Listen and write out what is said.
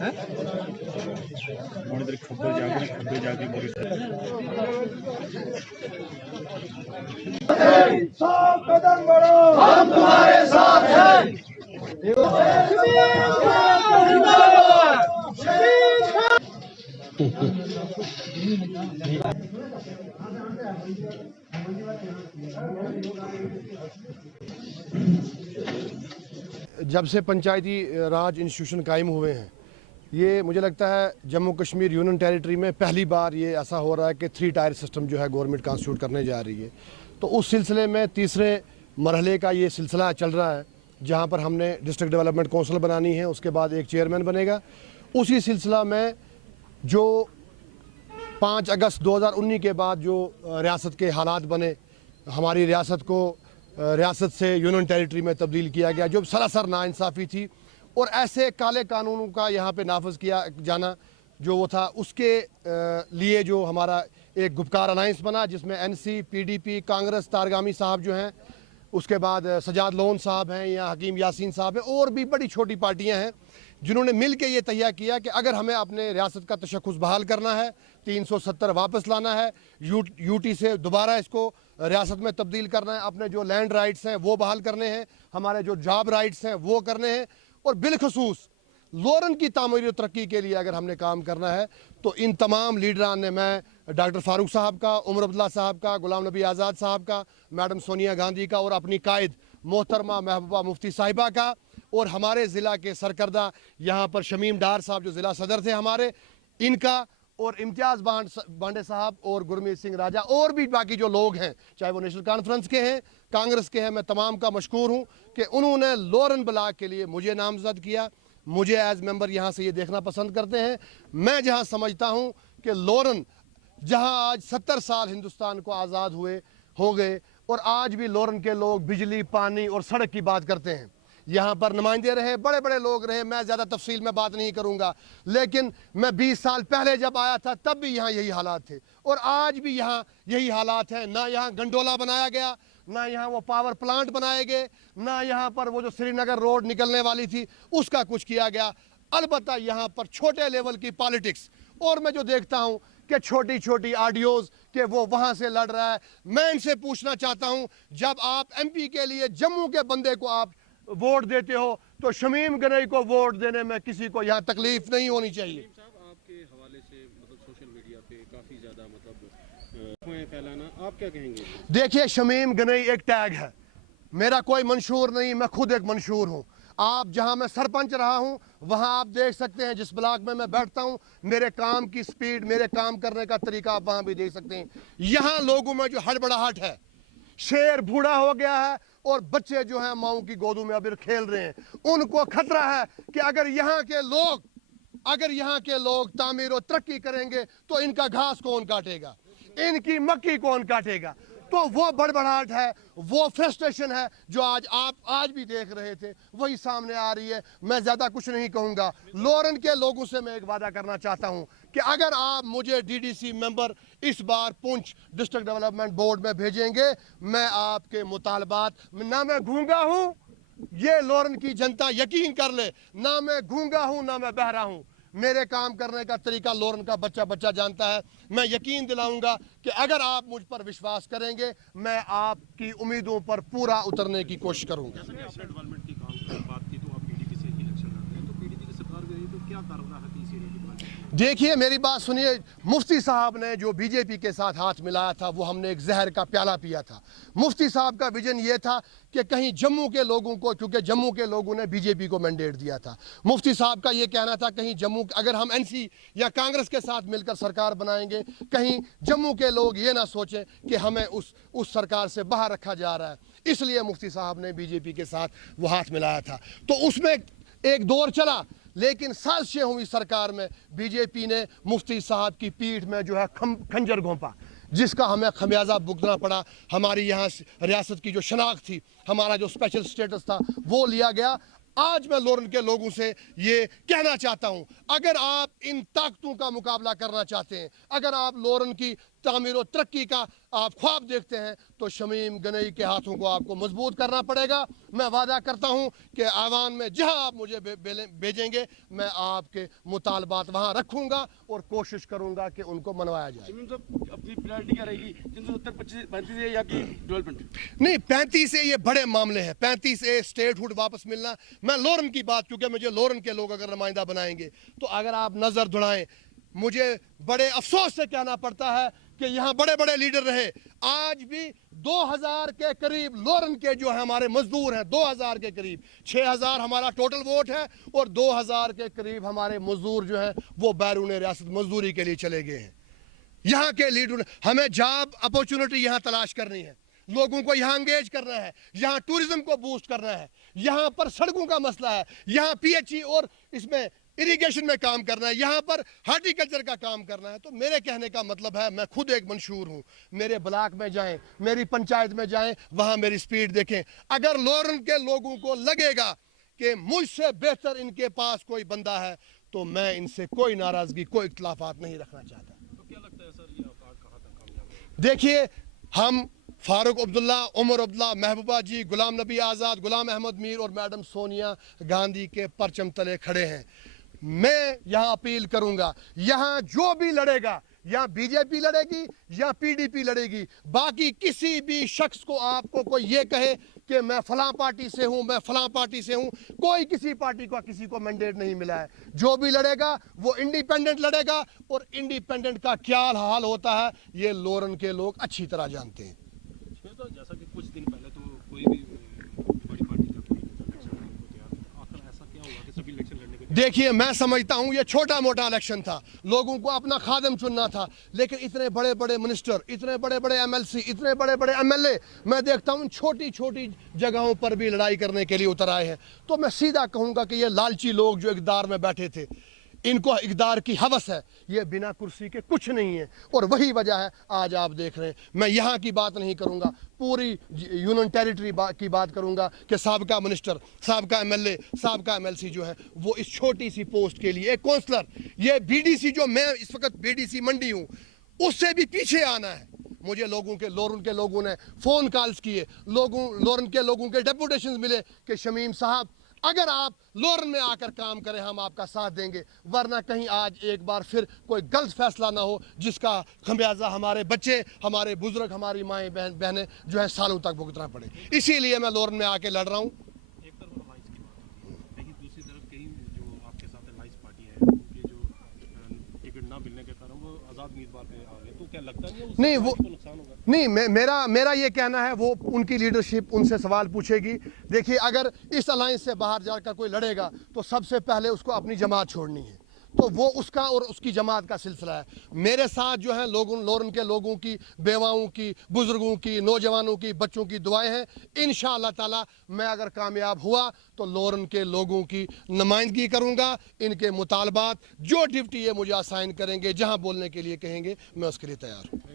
कदम बढ़ो, हम तुम्हारे साथ हैं। जब से पंचायती राज इंस्टीट्यूशन कायम हुए हैं, ये मुझे लगता है जम्मू कश्मीर यूनियन टेरिटरी में पहली बार ये ऐसा हो रहा है कि 3 टायर सिस्टम जो है गवर्नमेंट कॉन्स्टिट्यूट करने जा रही है। तो उस सिलसिले में तीसरे मरहले का ये सिलसिला चल रहा है, जहाँ पर हमने डिस्ट्रिक्ट डेवलपमेंट काउंसिल बनानी है, उसके बाद एक चेयरमैन बनेगा। उसी सिलसिला में जो 5 अगस्त 2019 के बाद जो रियासत के हालात बने, हमारी रियासत को रियासत से यूनियन टेरिटरी में तब्दील किया गया, जो सरासर नाइंसाफ़ी थी, और ऐसे काले कानूनों का यहाँ पे नाफज किया जाना जो वो था, उसके लिए जो हमारा एक गुपकार अलायंस बना, जिसमें NC, PDP, कांग्रेस, तारगामी साहब जो हैं, उसके बाद सजाद लोन साहब हैं या हकीम यासीन साहब हैं, और भी बड़ी छोटी पार्टियां हैं जिन्होंने मिल के ये तैयार किया कि अगर हमें अपने रियासत का तशख़्ख़ुस बहाल करना है, 370 वापस लाना है, UT से दोबारा इसको रियासत में तब्दील करना है, अपने जो लैंड राइट्स हैं वो बहाल करने हैं, हमारे जो जॉब राइट्स हैं वो करने हैं, और बिलखसूस लोरन की तामीर और तरक्की के लिए अगर हमने काम करना है, तो इन तमाम लीडरान ने, मैं डॉक्टर फारूक साहब का, उमर अब्दुल्ला साहब का, गुलाम नबी आज़ाद साहब का, मैडम सोनिया गांधी का, और अपनी कायद मोहतरमा महबूबा मुफ्ती साहिबा का, और हमारे ज़िला के सरकर्दा यहाँ पर शमीम डार साहब जो ज़िला सदर थे हमारे, इनका, और इम्तियाज़ बांडे साहब और गुरमीत सिंह राजा, और भी बाकी जो लोग हैं, चाहे वो नेशनल कॉन्फ्रेंस के हैं, कांग्रेस के हैं, मैं तमाम का मशकूर हूँ कि उन्होंने लोरन ब्लॉक के लिए मुझे नामजद किया। मुझे एज मेंबर यहाँ से ये देखना पसंद करते हैं। मैं जहाँ समझता हूँ कि लोरन, जहाँ आज 70 साल हिंदुस्तान को आज़ाद हुए हो गए, और आज भी लोरन के लोग बिजली, पानी और सड़क की बात करते हैं। यहाँ पर नुमाइंदे रहे, बड़े बड़े लोग रहे, मैं ज़्यादा तफसील में बात नहीं करूँगा, लेकिन मैं 20 साल पहले जब आया था तब भी यहाँ यही हालात थे, और आज भी यहाँ यही हालात हैं। ना यहाँ गंडोला बनाया गया, ना यहाँ वो पावर प्लांट बनाए गए, ना यहाँ पर वो जो श्रीनगर रोड निकलने वाली थी उसका कुछ किया गया। अलबत्ता यहाँ पर छोटे लेवल की पॉलिटिक्स, और मैं जो देखता हूँ कि छोटी छोटी ऑडियोज़ कि वो वहाँ से लड़ रहा है, मैं इनसे पूछना चाहता हूँ, जब आप MP के लिए जम्मू के बंदे को आप वोट देते हो, तो शमीम गनई को वोट देने में किसी को यहाँ तकलीफ नहीं होनी चाहिए। आपके हवाले से मतलब सोशल मीडिया पे काफ़ी ज़्यादा मतलब फैलाना, आप क्या कहेंगे? देखिए, शमीम गनई एक टैग है, मेरा कोई मंशूर नहीं, मैं खुद एक मंशूर हूँ। आप जहाँ मैं सरपंच रहा हूँ वहाँ आप देख सकते हैं, जिस ब्लॉक में मैं बैठता हूँ, मेरे काम की स्पीड, मेरे काम करने का तरीका आप वहाँ भी देख सकते हैं। यहाँ लोगों में जो हड़बड़ाहट है, शेर बूढ़ा हो गया है और बच्चे जो हैं माओं की गोदों में अभी खेल रहे हैं, उनको खतरा है कि अगर यहाँ के लोग तामीर और तरक्की करेंगे तो इनका घास कौन काटेगा, इनकी मक्की कौन काटेगा। तो वो बड़बड़ाहट है, वो फ्रस्ट्रेशन है जो आप आज भी देख रहे थे, वही सामने आ रही है। मैं ज़्यादा कुछ नहीं कहूँगा। लोरन के लोगों से मैं एक वादा करना चाहता हूँ कि अगर आप मुझे DDC मेंबर इस बार पुंछ डिस्ट्रिक्ट डेवलपमेंट बोर्ड में भेजेंगे, मैं आपके मुतालबात, ना मैं गूंगा हूँ, ये लोरन की जनता यकीन कर ले, ना मैं गूंगा हूँ ना मैं बहरा हूँ, मेरे काम करने का तरीका लोरन का बच्चा जानता है। मैं यकीन दिलाऊंगा कि अगर आप मुझ पर विश्वास करेंगे, मैं आपकी उम्मीदों पर पूरा उतरने की कोशिश करूंगा। डेवलपमेंट की बात की तो आप PDP से ही इलेक्शन लड़ते हैं, तो PDP की सरकार गई तो क्या कारनामा है इस एरिया की? देखिए, मेरी बात सुनिए, मुफ्ती साहब ने जो BJP के साथ हाथ मिलाया था, वो हमने एक जहर का प्याला पिया था। मुफ्ती साहब का विजन ये था कि कहीं जम्मू के लोगों को, क्योंकि जम्मू के लोगों ने BJP को मैंडेट दिया था, मुफ्ती साहब का ये कहना था कहीं जम्मू, अगर हम NC या कांग्रेस के साथ मिलकर सरकार बनाएंगे, कहीं जम्मू के लोग ये ना सोचें कि हमें उस सरकार से बाहर रखा जा रहा है। इसलिए मुफ्ती साहब ने BJP के साथ वो हाथ मिलाया था। तो उसमें एक दौर चला, लेकिन साजिशें हुई सरकार में, BJP ने मुफ्ती साहब की पीठ में जो है खंजर घोंपा, जिसका हमें खमियाजा भुगतना पड़ा। हमारी यहाँ रियासत की जो शनाख्त थी, हमारा जो स्पेशल स्टेटस था, वो लिया गया। आज मैं लोरन के लोगों से ये कहना चाहता हूँ, अगर आप इन ताकतों का मुकाबला करना चाहते हैं, अगर आप लोरन की तामीर और तरक्की का आप ख्वाब देखते हैं तो शमीम गनई के हाथों को आपको मजबूत करना पड़ेगा। मैं वादा करता हूं कि आवाम में जहां आप मुझे भेजेंगे मैं आपके मुतालबात वहां रखूंगा और कोशिश करूंगा कि उनको मनवाया जाए। शमीम साहब अपनी प्रायोरिटी क्या रहेगी, 370 35 या कि डेवलपमेंट? नहीं, 35A ये बड़े मामले हैं। 35A स्टेटहुड वापस मिलना। मैं लोरन की बात, क्योंकि मुझे लोरन के लोग अगर नुमाइंदा बनाएंगे तो अगर आप नजर दुड़ाएं, मुझे बड़े अफसोस से कहना पड़ता है कि यहाँ बड़े बड़े लीडर रहे, आज भी 2000 के करीब लोरन के जो है हमारे मजदूर हैं, 2000 के करीब, 6000 हमारा टोटल वोट है और 2000 के करीब हमारे मजदूर जो हैं वो बैरून रियासत मजदूरी के लिए चले गए हैं। यहाँ के लीडर, हमें जॉब अपॉर्चुनिटी यहाँ तलाश करनी है, लोगों को यहाँ एंगेज करना है, यहाँ टूरिज्म को बूस्ट करना है, यहाँ पर सड़कों का मसला है, यहाँ PHE और इसमें इरिगेशन में काम करना है, यहाँ पर हार्टिकल्चर का काम करना है। तो मेरे कहने का मतलब है, मैं खुद एक मंशूर हूँ, मेरे ब्लॉक में जाएं, मेरी पंचायत में जाएं, वहाँ मेरी स्पीड देखें। अगर लोरन के लोगों को लगेगा कि मुझसे बेहतर इनके पास कोई बंदा है तो मैं इनसे कोई नाराजगी, कोई इख्तिलाफात नहीं रखना चाहता। तो क्या लगता है सर, ये अफराद कहाँ तक कामयाब होंगे? देखिए, हम फारूक अब्दुल्ला, उमर अब्दुल्ला, महबूबा जी, गुलाम नबी आज़ाद, गुलाम अहमद मीर और मैडम सोनिया गांधी के परचम तले खड़े हैं। मैं यहाँ अपील करूंगा, यहाँ जो भी लड़ेगा, या बीजेपी लड़ेगी या PDP लड़ेगी, बाकी किसी भी शख्स को आपको कोई ये कहे कि मैं फलां पार्टी से हूं, मैं फलां पार्टी से हूं, कोई किसी पार्टी का किसी को मैंडेट नहीं मिला है। जो भी लड़ेगा वो इंडिपेंडेंट लड़ेगा और इंडिपेंडेंट का क्या हाल होता है ये लोरन के लोग अच्छी तरह जानते हैं। तो जैसा कि कुछ दिन पहले तो कोई भी बड़ी पार्टी का कोई इलेक्शन लड़ने को तैयार था, आखिर ऐसा क्या हुआ कि सभी इलेक्शन लड़ने को? देखिए, मैं समझता हूं ये छोटा मोटा इलेक्शन था, लोगों को अपना खादम चुनना था, लेकिन इतने बड़े बड़े मिनिस्टर, इतने बड़े बड़े MLC, इतने बड़े बड़े MLA मैं देखता हूं छोटी छोटी जगहों पर भी लड़ाई करने के लिए उतर आए हैं। तो मैं सीधा कहूंगा कि ये लालची लोग जो इक़्तिदार में बैठे थे, इनको इक़्तिदार की हवस है, ये बिना कुर्सी के कुछ नहीं है और वही वजह है आज आप देख रहे हैं। मैं यहाँ की बात नहीं करूँगा, पूरी यूनियन टेरिटरी की बात करूँगा कि साबका मिनिस्टर, साबका MLA, साबका MLC जो है वो इस छोटी सी पोस्ट के लिए, एक काउंसलर, ये BDC जो मैं इस वक्त BDC मंडी हूँ उससे भी पीछे आना है। मुझे लोगों के, लोरन के लोगों ने फ़ोन कॉल्स किए, लोरन के लोगों के डेपुटेशंस मिले कि शमीम साहब अगर आप लोरन में आकर काम करें हम आपका साथ देंगे, वरना कहीं आज एक बार फिर कोई गलत फैसला ना हो जिसका खमियाजा हमारे बच्चे, हमारे बुजुर्ग, हमारी माएँ बहनें जो है सालों तक भुगतना पड़े। इसीलिए मैं लोरन में आके लड़ रहा हूँ। एक तरफ अलाइंस की बात, लेकिन दूसरी तरफ कई जो आपके साथ अलाइंस पार्टी है उनके जो टिकट ना मिलने के कारण वो आज़ाद उम्मीदवार पे आ गए, तो क्या लगता नहीं वो नुकसान होगा? नहीं, मेरा ये कहना है, वो उनकी लीडरशिप उनसे सवाल पूछेगी। देखिए, अगर इस अलायंस से बाहर जाकर कोई लड़ेगा तो सबसे पहले उसको अपनी जमात छोड़नी है, तो वो उसका और उसकी जमात का सिलसिला है। मेरे साथ जो है लोरन के लोगों की, बेवाओं की, बुजुर्गों की, नौजवानों की, बच्चों की दुआएं हैं। इंशाअल्लाह ताला मैं अगर कामयाब हुआ तो लोरन के लोगों की नुमाइंदगी करूंगा, इनके मुतालबात जो ड्यूटी ये मुझे असाइन करेंगे, जहां बोलने के लिए कहेंगे मैं उसके लिए तैयार हूँ।